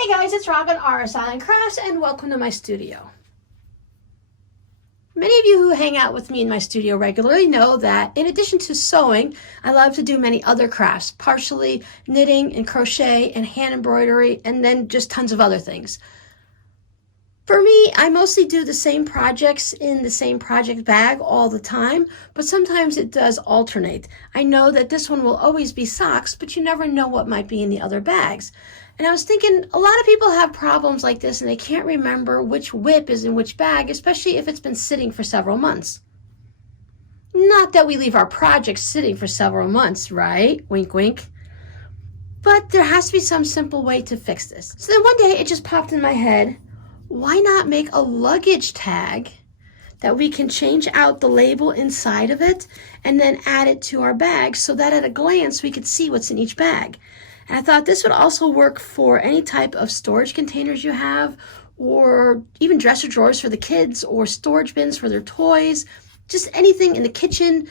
Hey guys, it's Robin, R.S. Island Crafts, and welcome to my studio. Many of you who hang out with me in my studio regularly know that in addition to sewing, I love to do many other crafts, partially knitting and crochet and hand embroidery, and then just tons of other things. For me, I mostly do the same projects in the same project bag all the time, but sometimes it does alternate. I know that this one will always be socks, but you never know what might be in the other bags. And I was thinking, a lot of people have problems like this and they can't remember which whip is in which bag, especially if it's been sitting for several months. Not that we leave our projects sitting for several months, right? Wink, wink. But there has to be some simple way to fix this. So then one day it just popped in my head, why not make a luggage tag that we can change out the label inside of it and then add it to our bag so that at a glance we could see what's in each bag. And I thought this would also work for any type of storage containers you have, or even dresser drawers for the kids, or storage bins for their toys, just anything in the kitchen,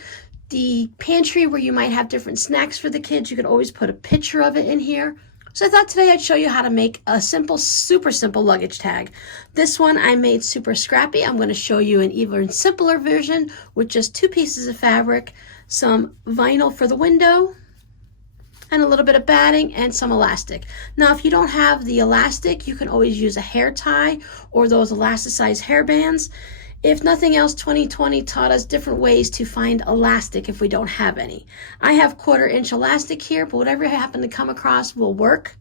the pantry where you might have different snacks for the kids. You could always put a picture of it in here. So I thought today I'd show you how to make a simple, super simple luggage tag. This one I made super scrappy. I'm going to show you an even simpler version with just 2 pieces of fabric, some vinyl for the window, and a little bit of batting and some elastic. Now, if you don't have the elastic, you can always use a hair tie or those elasticized hair bands. If nothing else, 2020 taught us different ways to find elastic if we don't have any. I have 1/4-inch elastic here, but whatever I happen to come across will work.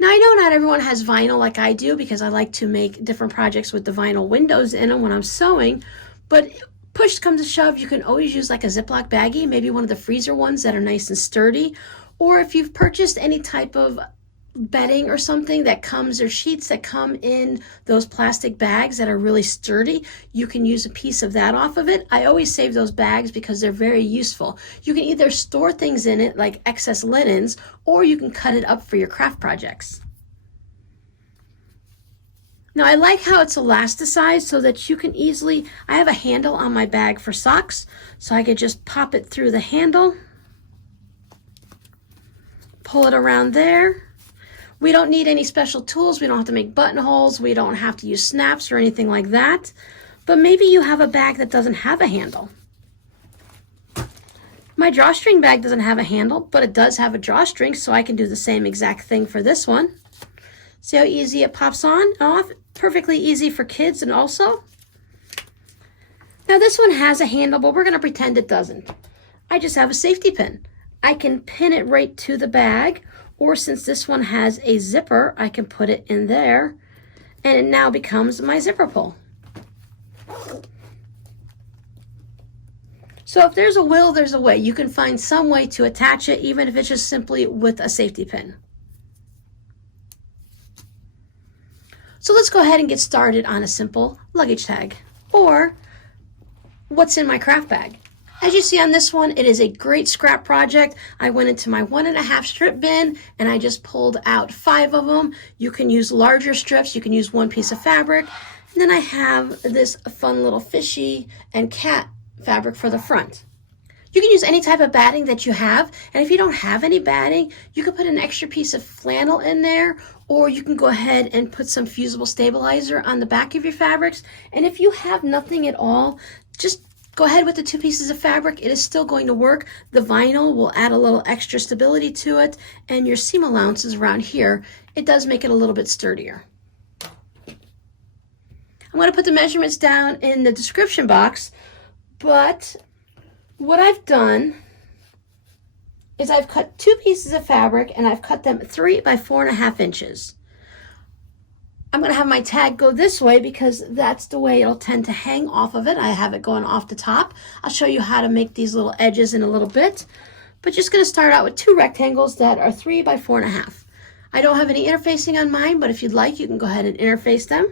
Now, I know not everyone has vinyl like I do because I like to make different projects with the vinyl windows in them when I'm sewing, but push comes to shove, you can always use like a Ziploc baggie, maybe one of the freezer ones that are nice and sturdy. Or if you've purchased any type of bedding or something that comes, or sheets that come in those plastic bags that are really sturdy, you can use a piece of that off of it. I always save those bags because they're very useful. You can either store things in it like excess linens, or you can cut it up for your craft projects. Now I like how it's elasticized so that you can easily, I have a handle on my bag for socks, so I could just pop it through the handle, pull it around there. We don't need any special tools. We don't have to make buttonholes. We don't have to use snaps or anything like that. But maybe you have a bag that doesn't have a handle. My drawstring bag doesn't have a handle, but it does have a drawstring, so I can do the same exact thing for this one. See how easy it pops on and off? Perfectly easy for kids and also. Now this one has a handle, but we're going to pretend it doesn't. I just have a safety pin. I can pin it right to the bag, or since this one has a zipper, I can put it in there, and it now becomes my zipper pull. So if there's a will, there's a way. You can find some way to attach it, even if it's just simply with a safety pin. So let's go ahead and get started on a simple luggage tag, or what's in my craft bag. As you see on this one, it is a great scrap project. I went into my 1.5 strip bin and I just pulled out 5 of them. You can use larger strips. You can use 1 piece of fabric. And then I have this fun little fishy and cat fabric for the front. You can use any type of batting that you have. And if you don't have any batting, you can put an extra piece of flannel in there, or you can go ahead and put some fusible stabilizer on the back of your fabrics. And if you have nothing at all, just go ahead with the 2 pieces of fabric. It is still going to work. The vinyl will add a little extra stability to it, and your seam allowances around here, it does make it a little bit sturdier. I'm going to put the measurements down in the description box, but what I've done is I've cut 2 pieces of fabric and I've cut them 3 by 4.5 inches. I'm going to have my tag go this way because that's the way it'll tend to hang off of it. I have it going off the top. I'll show you how to make these little edges in a little bit. But just going to start out with 2 rectangles that are 3 by 4.5. I don't have any interfacing on mine, but if you'd like, you can go ahead and interface them.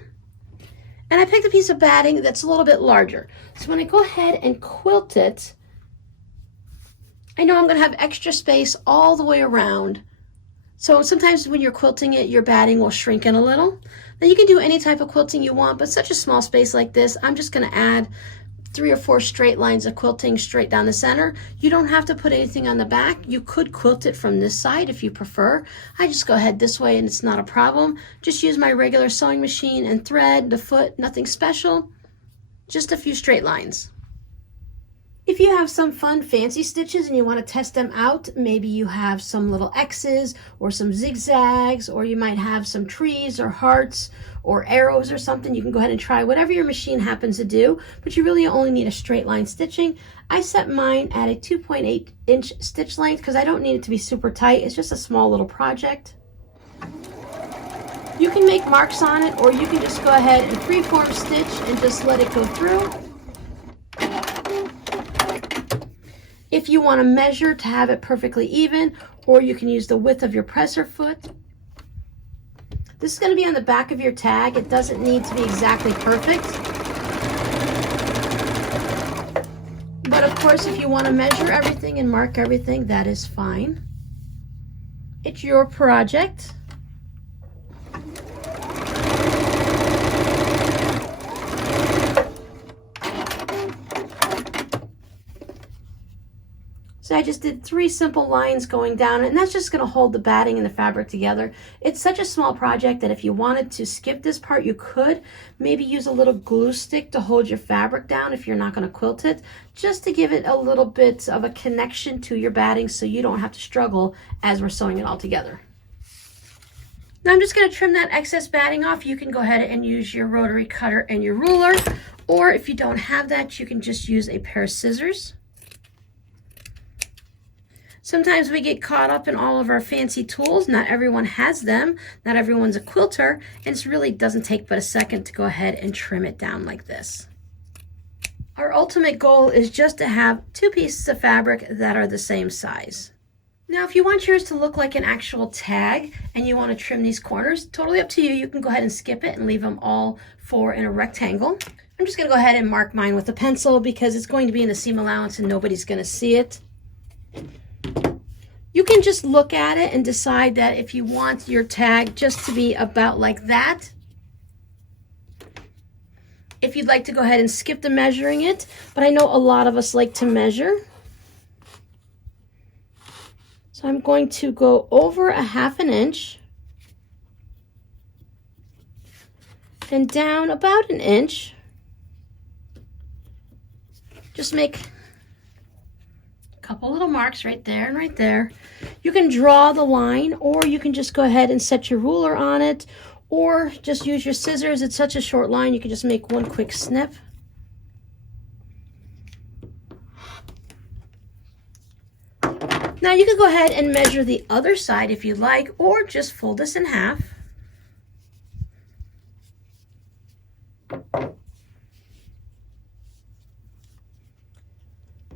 And I picked a piece of batting that's a little bit larger. So when I go ahead and quilt it, I know I'm going to have extra space all the way around. So sometimes when you're quilting it, your batting will shrink in a little. Now you can do any type of quilting you want, but such a small space like this, I'm just going to add 3 or 4 straight lines of quilting straight down the center. You don't have to put anything on the back. You could quilt it from this side if you prefer. I just go ahead this way and it's not a problem. Just use my regular sewing machine and thread the foot, nothing special, just a few straight lines. If you have some fun fancy stitches and you want to test them out, maybe you have some little X's or some zigzags, or you might have some trees or hearts or arrows or something, you can go ahead and try whatever your machine happens to do, but you really only need a straight line stitching. I set mine at a 2.8-inch stitch length because I don't need it to be super tight. It's just a small little project. You can make marks on it, or you can just go ahead and freeform stitch and just let it go through. If you want to measure to have it perfectly even, or you can use the width of your presser foot. This is going to be on the back of your tag. It doesn't need to be exactly perfect. But of course, if you want to measure everything and mark everything, that is fine. It's your project. So I just did 3 simple lines going down, and that's just going to hold the batting and the fabric together. It's such a small project that if you wanted to skip this part, you could. Maybe use a little glue stick to hold your fabric down if you're not going to quilt it, just to give it a little bit of a connection to your batting so you don't have to struggle as we're sewing it all together. Now I'm just going to trim that excess batting off. You can go ahead and use your rotary cutter and your ruler, or if you don't have that, you can just use a pair of scissors. Sometimes we get caught up in all of our fancy tools. Not everyone has them. Not everyone's a quilter, and it really doesn't take but a second to go ahead and trim it down like this. Our ultimate goal is just to have 2 pieces of fabric that are the same size. Now, if you want yours to look like an actual tag and you want to trim these corners, totally up to you. You can go ahead and skip it and leave them all 4 in a rectangle. I'm just going to go ahead and mark mine with a pencil because it's going to be in the seam allowance and nobody's going to see it. You can just look at it and decide that if you want your tag just to be about like that. If you'd like to go ahead and skip the measuring it, but I know a lot of us like to measure. So I'm going to go over a 1/2 inch and down about 1 inch. Just make couple little marks right there and right there. You can draw the line, or you can just go ahead and set your ruler on it, or just use your scissors. It's such a short line, you can just make one quick snip. Now you can go ahead and measure the other side if you like, or just fold this in half.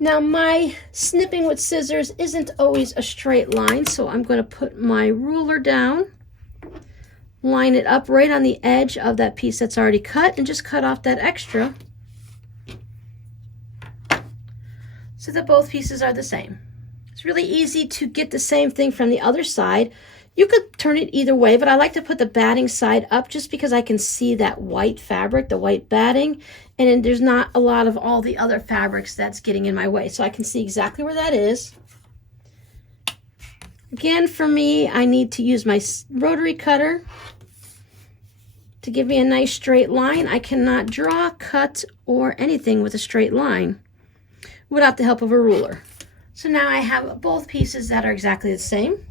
Now my snipping with scissors isn't always a straight line, so I'm going to put my ruler down, line it up right on the edge of that piece that's already cut, and just cut off that extra so that both pieces are the same. It's really easy to get the same thing from the other side. You could turn it either way, but I like to put the batting side up just because I can see that white fabric, the white batting, and then there's not a lot of all the other fabrics that's getting in my way. So I can see exactly where that is. Again, for me, I need to use my rotary cutter to give me a nice straight line. I cannot draw, cut, or anything with a straight line without the help of a ruler. So now I have both pieces that are exactly the same.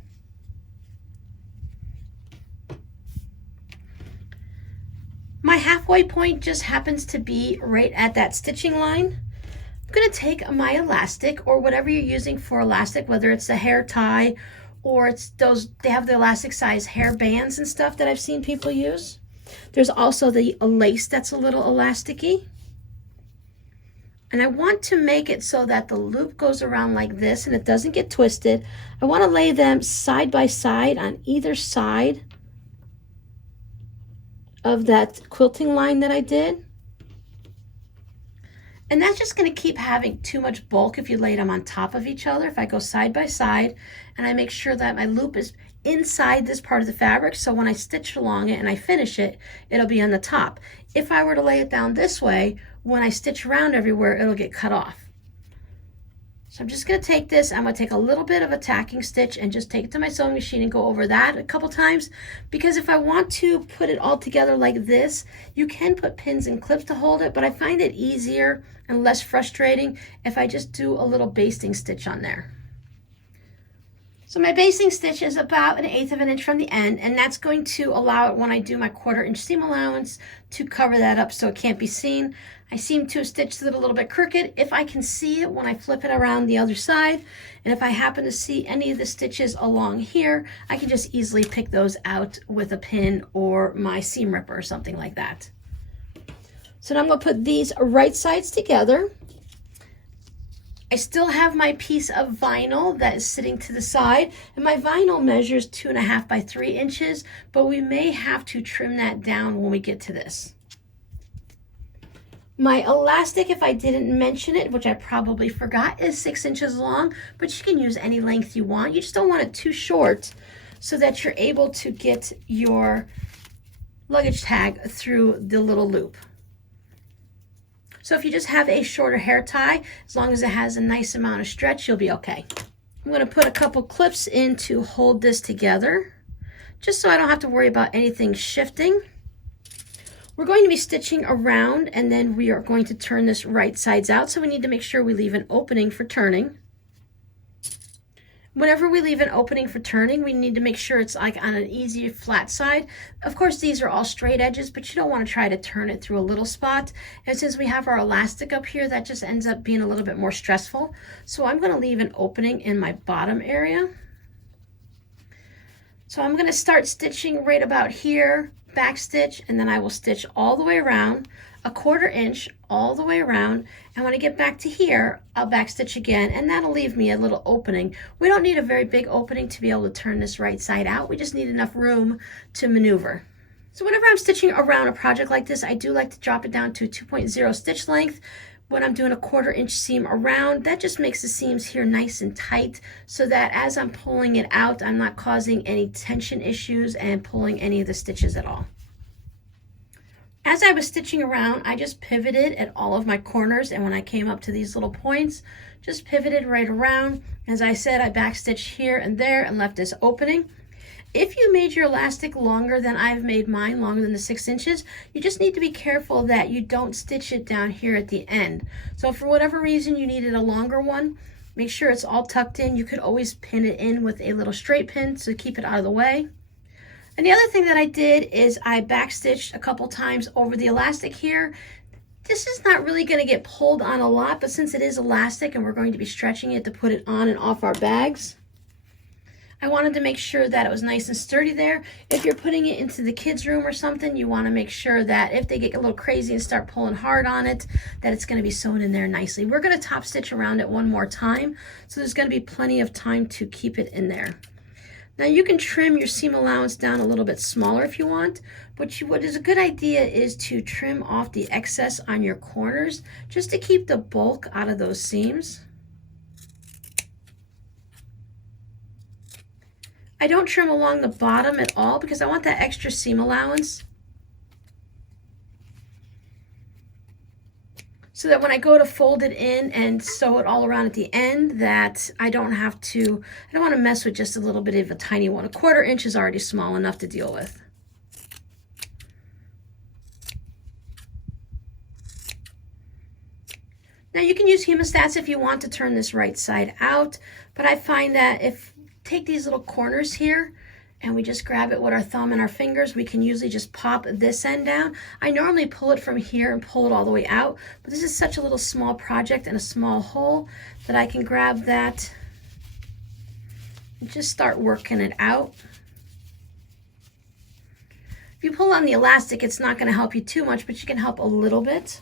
My halfway point just happens to be right at that stitching line. I'm going to take my elastic, or whatever you're using for elastic, whether it's a hair tie or it's those, they have the elastic size hair bands and stuff that I've seen people use. There's also the lace that's a little elasticy. And I want to make it so that the loop goes around like this and it doesn't get twisted. I want to lay them side by side on either side of that quilting line that I did. And that's just going to keep having too much bulk if you lay them on top of each other. If I go side by side and I make sure that my loop is inside this part of the fabric, so when I stitch along it and I finish it, it'll be on the top. If I were to lay it down this way, when I stitch around everywhere, it'll get cut off. So I'm just going to take this, I'm going to take a little bit of a tacking stitch and just take it to my sewing machine and go over that a couple times, because if I want to put it all together like this, you can put pins and clips to hold it, but I find it easier and less frustrating if I just do a little basting stitch on there. So my basting stitch is about 1/8 of an inch from the end, and that's going to allow it, when I do my 1/4 inch seam allowance, to cover that up so it can't be seen. I seem to have stitched it a little bit crooked. If I can see it when I flip it around the other side, and if I happen to see any of the stitches along here, I can just easily pick those out with a pin or my seam ripper or something like that. So now I'm going to put these right sides together. I still have my piece of vinyl that is sitting to the side, and my vinyl measures 2.5 by 3 inches, but we may have to trim that down when we get to this. My elastic, if I didn't mention it, which I probably forgot, is 6 inches long, but you can use any length you want. You just don't want it too short so that you're able to get your luggage tag through the little loop. So if you just have a shorter hair tie, as long as it has a nice amount of stretch, you'll be okay. I'm going to put a couple clips in to hold this together, just so I don't have to worry about anything shifting. We're going to be stitching around, and then we are going to turn this right sides out, so we need to make sure we leave an opening for turning. Whenever we leave an opening for turning, we need to make sure it's like on an easy flat side. Of course, these are all straight edges, but you don't want to try to turn it through a little spot. And since we have our elastic up here, that just ends up being a little bit more stressful. So I'm going to leave an opening in my bottom area. So I'm going to start stitching right about here, back stitch, and then I will stitch all the way around, 1/4 inch all the way around, and when I get back to here, I'll back stitch again, and that'll leave me a little opening. We don't need a very big opening to be able to turn this right side out. We just need enough room to maneuver. So whenever I'm stitching around a project like this, I do like to drop it down to 2.0 stitch length. When I'm doing 1/4 inch seam around, that just makes the seams here nice and tight, so that as I'm pulling it out, I'm not causing any tension issues and pulling any of the stitches at all. As I was stitching around, I just pivoted at all of my corners, and when I came up to these little points, just pivoted right around. As I said, I backstitched here and there and left this opening. If you made your elastic longer than I've made mine, longer than the 6 inches, you just need to be careful that you don't stitch it down here at the end. So if for whatever reason you needed a longer one, make sure it's all tucked in. You could always pin it in with a little straight pin to keep it out of the way. And the other thing that I did is I backstitched a couple times over the elastic here. This is not really going to get pulled on a lot, but since it is elastic and we're going to be stretching it to put it on and off our bags, I wanted to make sure that it was nice and sturdy there. If you're putting it into the kids' room or something, you want to make sure that if they get a little crazy and start pulling hard on it, that it's going to be sewn in there nicely. We're going to top stitch around it one more time, so there's going to be plenty of time to keep it in there. Now you can trim your seam allowance down a little bit smaller if you want, but what is a good idea is to trim off the excess on your corners just to keep the bulk out of those seams. I don't trim along the bottom at all because I want that extra seam allowance, so that when I go to fold it in and sew it all around at the end, that I don't want to mess with just a little bit of a tiny one. 1/4 inch is already small enough to deal with. Now you can use hemostats if you want to turn this right side out, but I find that if take these little corners here and we just grab it with our thumb and our fingers, we can usually just pop this end down. I normally pull it from here and pull it all the way out, but this is such a little small project and a small hole that I can grab that and just start working it out. If you pull on the elastic, it's not going to help you too much, but you can help a little bit.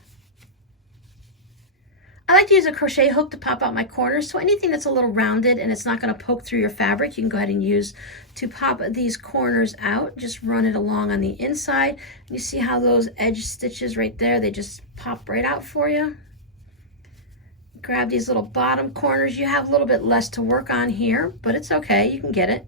I like to use a crochet hook to pop out my corners, so anything that's a little rounded and it's not going to poke through your fabric, you can go ahead and use to pop these corners out. Just run it along on the inside. You see how those edge stitches right there, they just pop right out for you. Grab these little bottom corners. You have a little bit less to work on here, but it's okay, you can get it.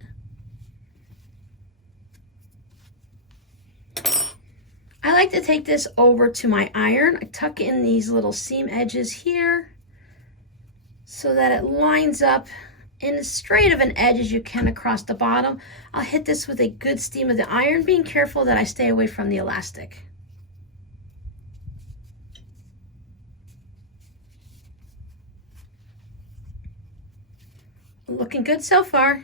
I like to take this over to my iron. I tuck in these little seam edges here so that it lines up in as straight of an edge as you can across the bottom. I'll hit this with a good steam of the iron, being careful that I stay away from the elastic. Looking good so far.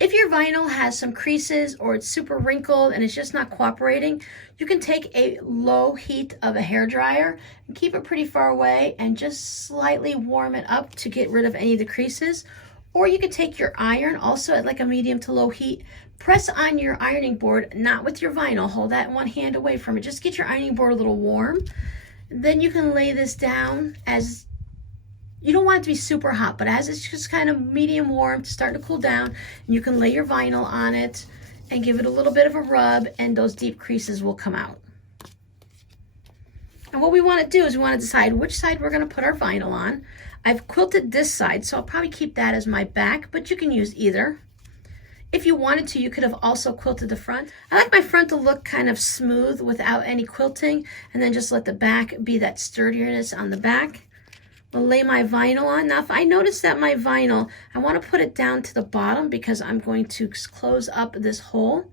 If your vinyl has some creases or it's super wrinkled and it's just not cooperating, you can take a low heat of a hairdryer and keep it pretty far away and just slightly warm it up to get rid of any of the creases. Or you can take your iron also at like a medium to low heat, press on your ironing board, not with your vinyl, hold that in one hand away from it, just get your ironing board a little warm. Then you can lay this down as, you don't want it to be super hot, but as it's just kind of medium warm, starting to cool down, you can lay your vinyl on it and give it a little bit of a rub, and those deep creases will come out. And what we want to do is we want to decide which side we're going to put our vinyl on. I've quilted this side, so I'll probably keep that as my back, but you can use either. If you wanted to, you could have also quilted the front. I like my front to look kind of smooth without any quilting, and then just let the back be that sturdiness on the back. I'll lay my vinyl on. Now, if I notice that my vinyl, I want to put it down to the bottom because I'm going to close up this hole.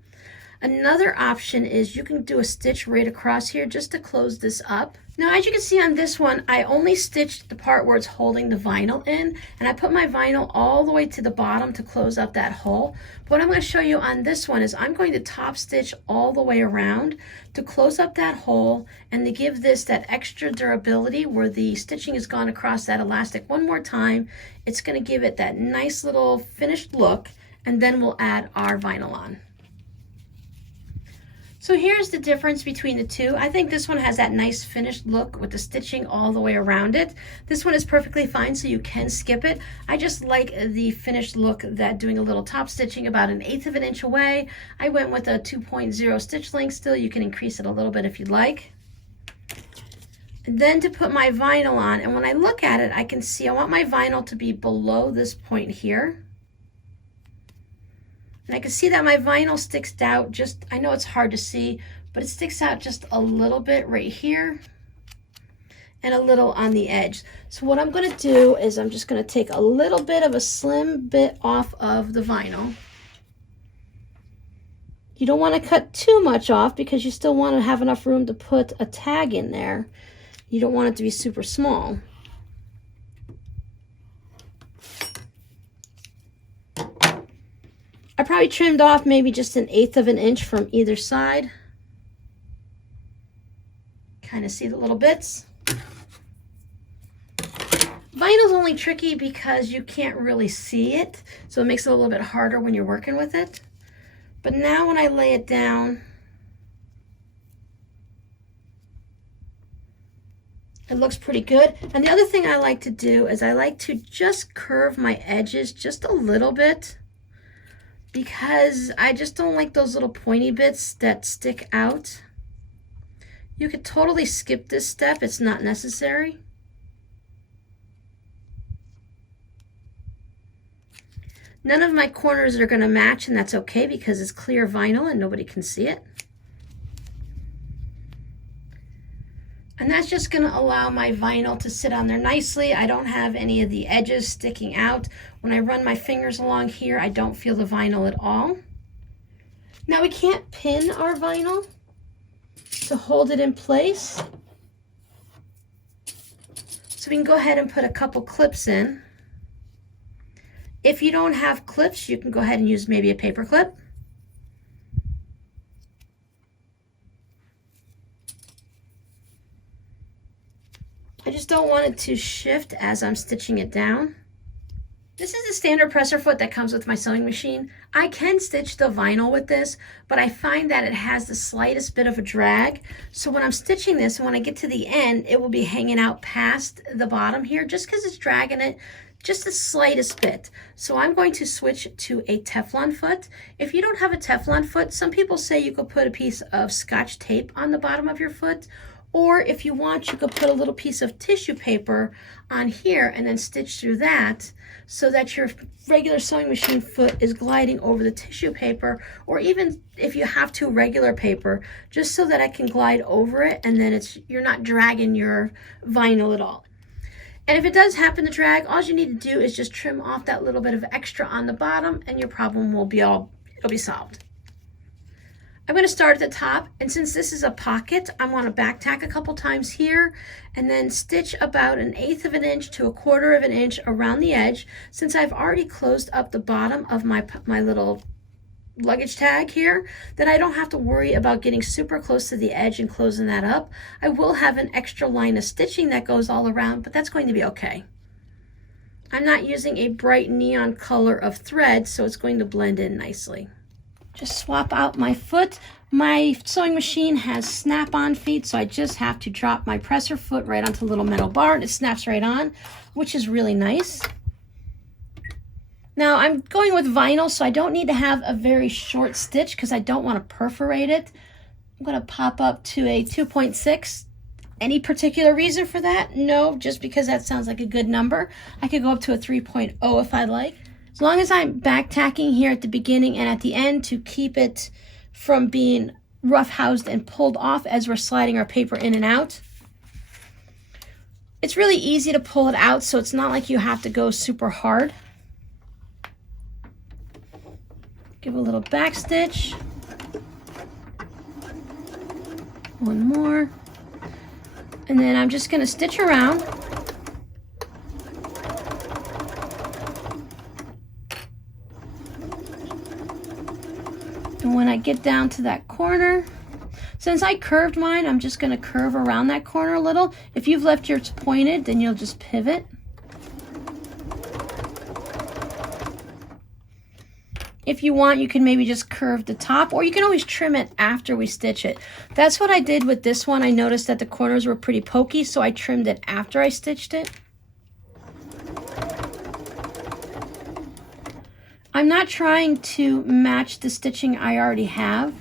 Another option is you can do a stitch right across here just to close this up. Now, as you can see on this one, I only stitched the part where it's holding the vinyl in, and I put my vinyl all the way to the bottom to close up that hole. But what I'm going to show you on this one is I'm going to top stitch all the way around to close up that hole and to give this that extra durability where the stitching has gone across that elastic one more time. It's going to give it that nice little finished look, and then we'll add our vinyl on. So here's the difference between the two. I think this one has that nice finished look with the stitching all the way around it. This one is perfectly fine, so you can skip it. I just like the finished look that doing a little top stitching about 1/8 of an inch away. I went with a 2.0 stitch length still. You can increase it a little bit if you'd like. And then to put my vinyl on, and when I look at it, I can see I want my vinyl to be below this point here. And I can see that my vinyl sticks out just, I know it's hard to see, but it sticks out just a little bit right here and a little on the edge. So what I'm going to do is I'm just going to take a little bit of a slim bit off of the vinyl. You don't want to cut too much off because you still want to have enough room to put a tag in there. You don't want it to be super small. I probably trimmed off maybe just 1/8 of an inch from either side. Kind of see the little bits. Vinyl's only tricky because you can't really see it, so it makes it a little bit harder when you're working with it. But now when I lay it down, it looks pretty good. And the other thing I like to do is I like to just curve my edges just a little bit, because I just don't like those little pointy bits that stick out. You could totally skip this step, it's not necessary. None of my corners are going to match, and that's okay because it's clear vinyl and nobody can see it. And that's just going to allow my vinyl to sit on there nicely. I don't have any of the edges sticking out. When I run my fingers along here, I don't feel the vinyl at all. Now we can't pin our vinyl to hold it in place. So we can go ahead and put a couple clips in. If you don't have clips, you can go ahead and use maybe a paper clip. I just don't want it to shift as I'm stitching it down. This is the standard presser foot that comes with my sewing machine. I can stitch the vinyl with this, but I find that it has the slightest bit of a drag. So when I'm stitching this, and when I get to the end, it will be hanging out past the bottom here just because it's dragging it just the slightest bit. So I'm going to switch to a Teflon foot. If you don't have a Teflon foot, some people say you could put a piece of Scotch tape on the bottom of your foot, Or if you want, you could put a little piece of tissue paper on here and then stitch through that so that your regular sewing machine foot is gliding over the tissue paper, or even if you have to, regular paper, just so that I can glide over it and then you're not dragging your vinyl at all. And if it does happen to drag, all you need to do is just trim off that little bit of extra on the bottom and your problem will be it'll be solved. I'm going to start at the top, and since this is a pocket, I want to back tack a couple times here and then stitch about 1/8 of an inch to 1/4 of an inch around the edge. Since I've already closed up the bottom of my little luggage tag here, then I don't have to worry about getting super close to the edge and closing that up. I will have an extra line of stitching that goes all around, but that's going to be okay. I'm not using a bright neon color of thread, so it's going to blend in nicely. Just swap out my foot. My sewing machine has snap-on feet, so I just have to drop my presser foot right onto the little metal bar and it snaps right on, which is really nice. Now I'm going with vinyl, so I don't need to have a very short stitch because I don't want to perforate it. I'm going to pop up to a 2.6. Any particular reason for that? No, just because that sounds like a good number. I could go up to a 3.0 if I like. As long as I'm back tacking here at the beginning and at the end to keep it from being rough housed and pulled off as we're sliding our paper in and out. It's really easy to pull it out, so it's not like you have to go super hard. Give a little back stitch. One more. And then I'm just going to stitch around. And when I get down to that corner, since I curved mine, I'm just going to curve around that corner a little. If you've left yours pointed, then you'll just pivot. If you want, you can maybe just curve the top, or you can always trim it after we stitch it. That's what I did with this one. I noticed that the corners were pretty pokey, so I trimmed it after I stitched it. I'm not trying to match the stitching I already have.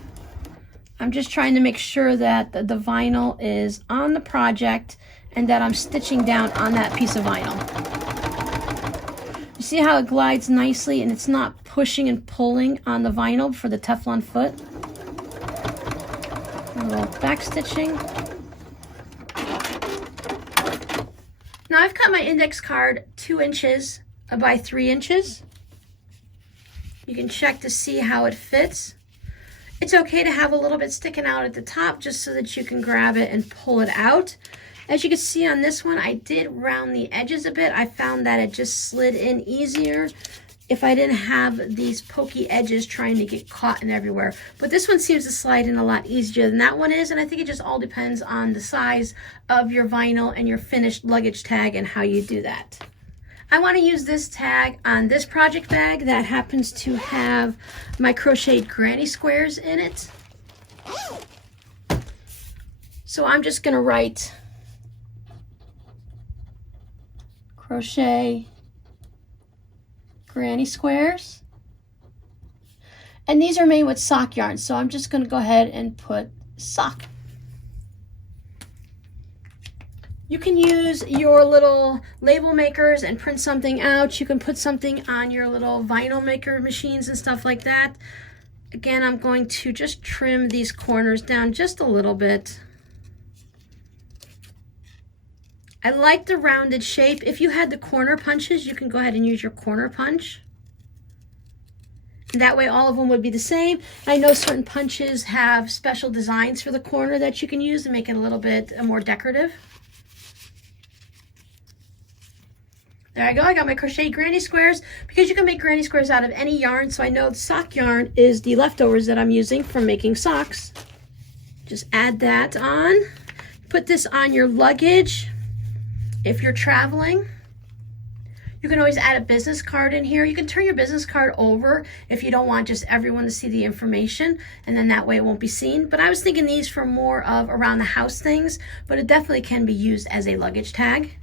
I'm just trying to make sure that the vinyl is on the project and that I'm stitching down on that piece of vinyl. You see how it glides nicely and it's not pushing and pulling on the vinyl for the Teflon foot? A little back stitching. Now I've cut my index card 2 inches by 3 inches. You can check to see how it fits. It's okay to have a little bit sticking out at the top just so that you can grab it and pull it out. As you can see on this one, I did round the edges a bit. I found that it just slid in easier if I didn't have these pokey edges trying to get caught in everywhere. But this one seems to slide in a lot easier than that one is, and I think it just all depends on the size of your vinyl and your finished luggage tag and how you do that. I want to use this tag on this project bag that happens to have my crocheted granny squares in it. So I'm just going to write crochet granny squares. And these are made with sock yarn, so I'm just going to go ahead and put sock. You can use your little label makers and print something out. You can put something on your little vinyl maker machines and stuff like that. Again, I'm going to just trim these corners down just a little bit. I like the rounded shape. If you had the corner punches, you can go ahead and use your corner punch. And that way all of them would be the same. I know certain punches have special designs for the corner that you can use to make it a little bit more decorative. There I go, I got my crochet granny squares, because you can make granny squares out of any yarn, so I know the sock yarn is the leftovers that I'm using from making socks. Just add that on. Put this on your luggage if you're traveling. You can always add a business card in here. You can turn your business card over if you don't want just everyone to see the information, and then that way it won't be seen. But I was thinking these for more of around the house things, but it definitely can be used as a luggage tag.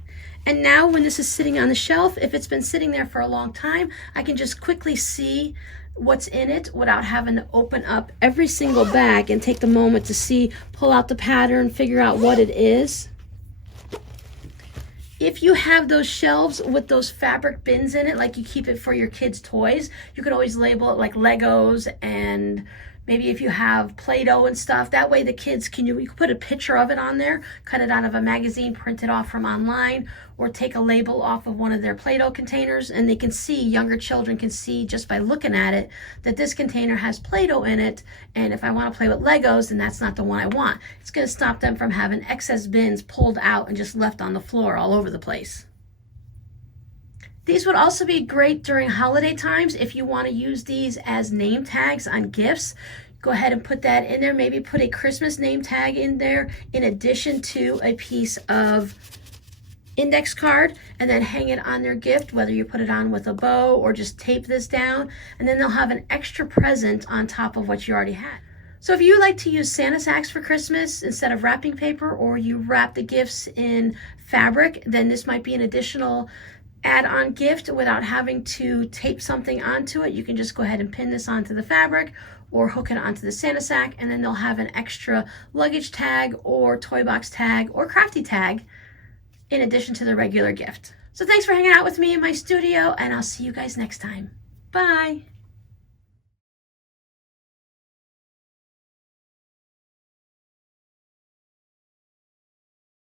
And now when this is sitting on the shelf, if it's been sitting there for a long time, I can just quickly see what's in it without having to open up every single bag and take the moment to see, pull out the pattern, figure out what it is. If you have those shelves with those fabric bins in it, like you keep it for your kids' toys, you could always label it like Legos, and maybe if you have Play-Doh and stuff, that way the kids can, you can put a picture of it on there, cut it out of a magazine, print it off from online, or take a label off of one of their Play-Doh containers, and they can see, younger children can see just by looking at it, that this container has Play-Doh in it, and if I want to play with Legos, then that's not the one I want. It's going to stop them from having excess bins pulled out and just left on the floor all over the place. These would also be great during holiday times if you want to use these as name tags on gifts. Go ahead and put that in there. Maybe put a Christmas name tag in there in addition to a piece of index card, and then hang it on their gift, whether you put it on with a bow or just tape this down, and then they'll have an extra present on top of what you already had. So if you like to use Santa sacks for Christmas instead of wrapping paper, or you wrap the gifts in fabric, then this might be an additional add-on gift without having to tape something onto it. You can just go ahead and pin this onto the fabric or hook it onto the Santa sack, and then they'll have an extra luggage tag or toy box tag or crafty tag in addition to the regular gift. So thanks for hanging out with me in my studio, and I'll see you guys next time. Bye.